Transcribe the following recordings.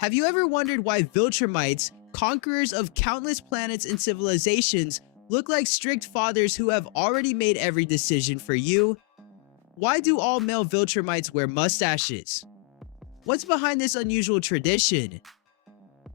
Have you ever wondered why Viltrumites, conquerors of countless planets and civilizations, look like strict fathers who have already made every decision for you? Why do all male Viltrumites wear mustaches? What's behind this unusual tradition?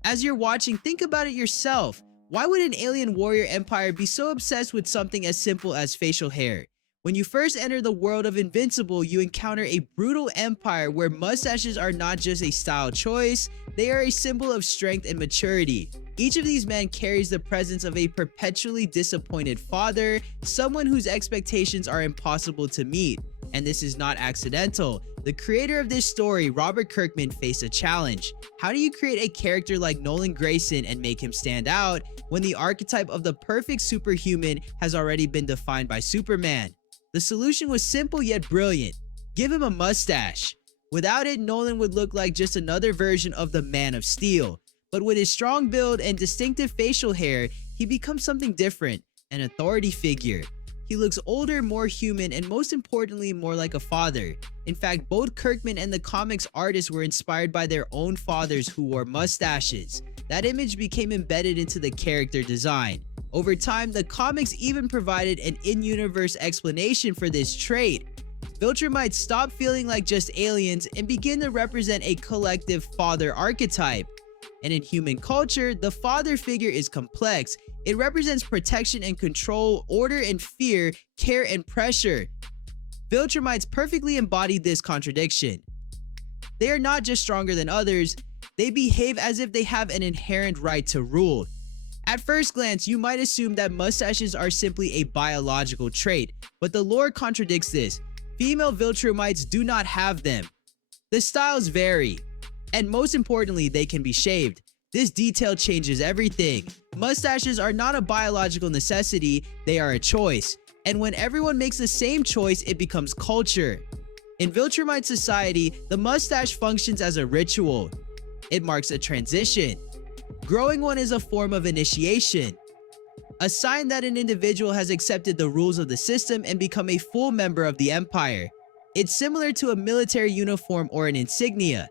As you're watching, think about it yourself. Why would an alien warrior empire be so obsessed with something as simple as facial hair? When you first enter the world of Invincible, you encounter a brutal empire where mustaches are not just a style choice, they are a symbol of strength and maturity. Each of these men carries the presence of a perpetually disappointed father, someone whose expectations are impossible to meet. And this is not accidental. The creator of this story, Robert Kirkman, faced a challenge. How do you create a character like Nolan Grayson and make him stand out when the archetype of the perfect superhuman has already been defined by Superman? The solution was simple yet brilliant. Give him a mustache. Without it, Nolan would look like just another version of the Man of Steel. But with his strong build and distinctive facial hair, he becomes something different, an authority figure. He looks older, more human, and most importantly, more like a father. In fact, both Kirkman and the comics artists were inspired by their own fathers who wore mustaches. That image became embedded into the character design. Over time, the comics even provided an in-universe explanation for this trait. Viltrumites stopped feeling like just aliens and begin to represent a collective father archetype. And in human culture, the father figure is complex. It represents protection and control, order and fear, care and pressure. Viltrumites perfectly embody this contradiction. They are not just stronger than others, they behave as if they have an inherent right to rule. At first glance, you might assume that mustaches are simply a biological trait, but the lore contradicts this. Female Viltrumites do not have them. The styles vary, and most importantly, they can be shaved. This detail changes everything. Mustaches are not a biological necessity, they are a choice. And when everyone makes the same choice, it becomes culture. In Viltrumite society, the mustache functions as a ritual. It marks a transition. Growing one is a form of initiation, a sign that an individual has accepted the rules of the system and become a full member of the empire. It's similar to a military uniform or an insignia.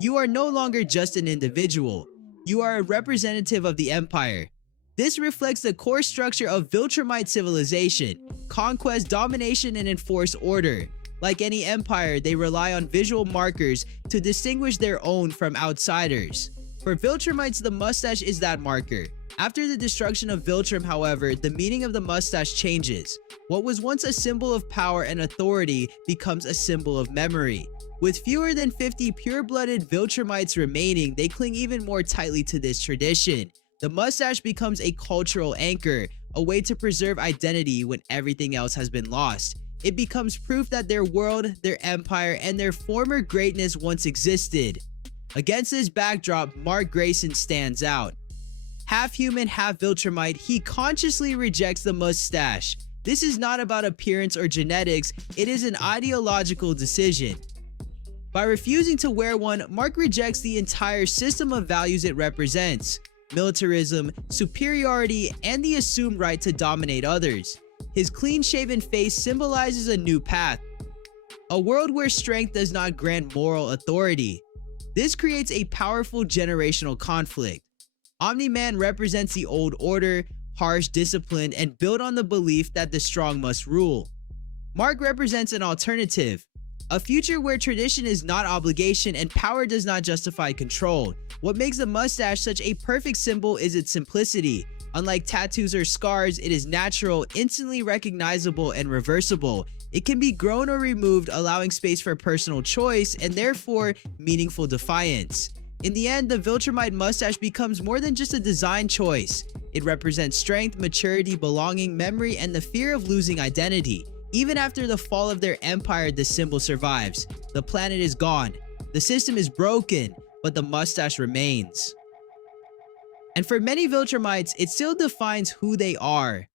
You are no longer just an individual. You are a representative of the empire. This reflects the core structure of Viltrumite civilization: conquest, domination, and enforced order. Like any empire, they rely on visual markers to distinguish their own from outsiders. For Viltrumites, the mustache is that marker. After the destruction of Viltrum, however, the meaning of the mustache changes. What was once a symbol of power and authority becomes a symbol of memory. With fewer than 50 pure-blooded Viltrumites remaining, they cling even more tightly to this tradition. The mustache becomes a cultural anchor, a way to preserve identity when everything else has been lost. It becomes proof that their world, their empire, and their former greatness once existed. Against this backdrop, Mark Grayson stands out. Half human, half Viltrumite, he consciously rejects the mustache. This is not about appearance or genetics, it is an ideological decision. By refusing to wear one, Mark rejects the entire system of values it represents: militarism, superiority, and the assumed right to dominate others. His clean-shaven face symbolizes a new path, a world where strength does not grant moral authority. This creates a powerful generational conflict. Omni-Man represents the old order, harsh, disciplined, and built on the belief that the strong must rule. Mark represents an alternative, a future where tradition is not obligation and power does not justify control. What makes the mustache such a perfect symbol is its simplicity. Unlike tattoos or scars, it is natural, instantly recognizable, and reversible. It can be grown or removed, allowing space for personal choice and therefore meaningful defiance. In the end, the Viltrumite mustache becomes more than just a design choice. It represents strength, maturity, belonging, memory, and the fear of losing identity. Even after the fall of their empire, the symbol survives. The planet is gone. The system is broken, but the mustache remains. And for many Viltrumites, it still defines who they are.